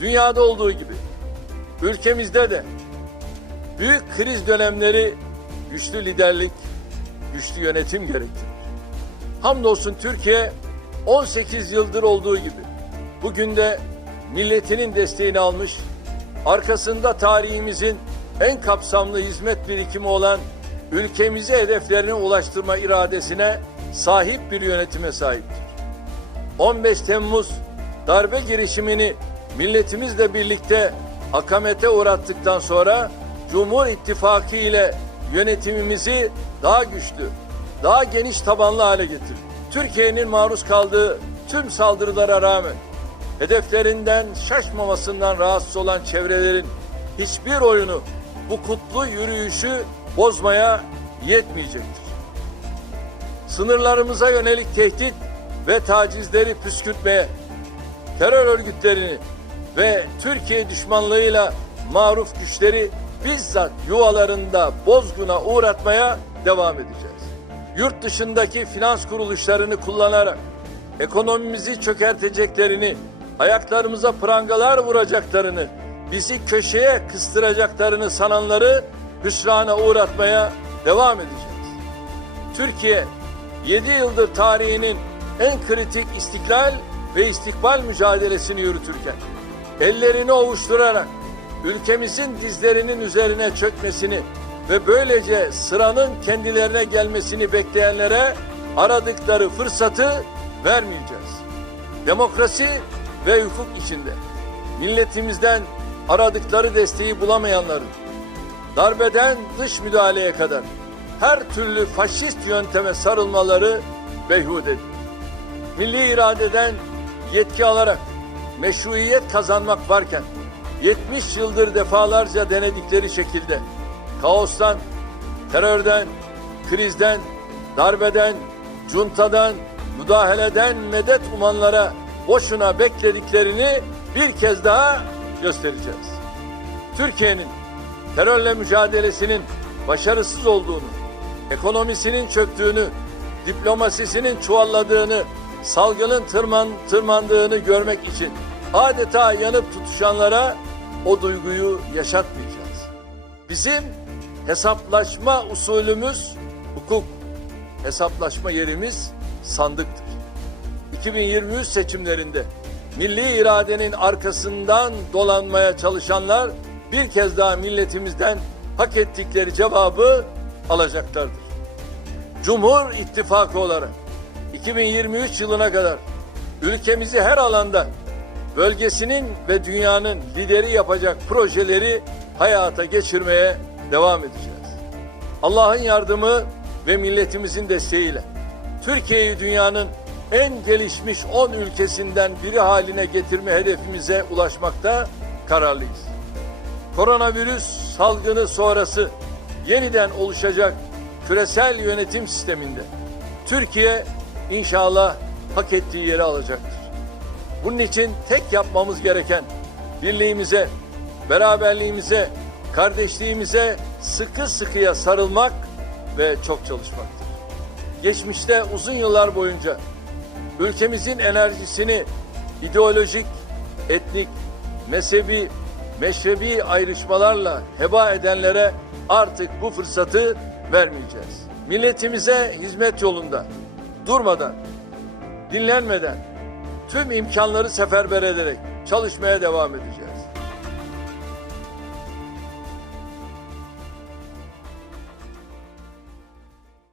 Dünyada olduğu gibi ülkemizde de büyük kriz dönemleri güçlü liderlik, güçlü yönetim gerektirir. Hamdolsun Türkiye 18 yıldır olduğu gibi bugün de milletinin desteğini almış, arkasında tarihimizin en kapsamlı hizmet birikimi olan ülkemizi hedeflerine ulaştırma iradesine sahip bir yönetime sahiptir. 15 Temmuz darbe girişimini milletimizle birlikte akamete uğrattıktan sonra Cumhur İttifakı ile yönetimimizi daha güçlü, daha geniş tabanlı hale getirdi. Türkiye'nin maruz kaldığı tüm saldırılara rağmen hedeflerinden şaşmamasından rahatsız olan çevrelerin hiçbir oyunu bu kutlu yürüyüşü bozmaya yetmeyecektir. Sınırlarımıza yönelik tehdit ve tacizleri püskürtmeye, terör örgütlerini ve Türkiye düşmanlığıyla maruf güçleri bizzat yuvalarında bozguna uğratmaya devam edeceğiz. Yurt dışındaki finans kuruluşlarını kullanarak ekonomimizi çökerteceklerini, ayaklarımıza prangalar vuracaklarını, bizi köşeye kıstıracaklarını sananları hüsrana uğratmaya devam edeceğiz. Türkiye 7 yıldır tarihinin en kritik istiklal ve istikbal mücadelesini yürütürken ellerini ovuşturarak ülkemizin dizlerinin üzerine çökmesini ve böylece sıranın kendilerine gelmesini bekleyenlere aradıkları fırsatı vermeyeceğiz. Demokrasi ve hukuk içinde milletimizden aradıkları desteği bulamayanların darbeden dış müdahaleye kadar her türlü faşist yönteme sarılmaları beyhudedir. Milli iradeden yetki alarak meşruiyet kazanmak varken 70 yıldır defalarca denedikleri şekilde kaostan, terörden, krizden, darbeden, cuntadan, müdahaleden medet umanlara boşuna beklediklerini bir kez daha göstereceğiz. Türkiye'nin terörle mücadelesinin başarısız olduğunu, ekonomisinin çöktüğünü, diplomasisinin çuvalladığını, salgının tırman, tırmandığını görmek için adeta yanıp tutuşanlara o duyguyu yaşatmayacağız. Bizim hesaplaşma usulümüz hukuk, hesaplaşma yerimiz sandıktır. 2023 seçimlerinde milli iradenin arkasından dolanmaya çalışanlar bir kez daha milletimizden hak ettikleri cevabı alacaklardır. Cumhur İttifakı olarak 2023 yılına kadar ülkemizi her alanda bölgesinin ve dünyanın lideri yapacak projeleri hayata geçirmeye devam edeceğiz. Allah'ın yardımı ve milletimizin desteğiyle Türkiye'yi dünyanın en gelişmiş 10 ülkesinden biri haline getirme hedefimize ulaşmakta kararlıyız. Koronavirüs salgını sonrası yeniden oluşacak küresel yönetim sisteminde Türkiye inşallah hak ettiği yeri alacaktır. Bunun için tek yapmamız gereken birliğimize, beraberliğimize, kardeşliğimize sıkı sıkıya sarılmak ve çok çalışmaktır. Geçmişte uzun yıllar boyunca ülkemizin enerjisini ideolojik, etnik, mezhebi, meşrebi ayrışmalarla heba edenlere artık bu fırsatı vermeyeceğiz. Milletimize hizmet yolunda durmadan, dinlenmeden tüm imkanları seferber ederek çalışmaya devam edeceğiz.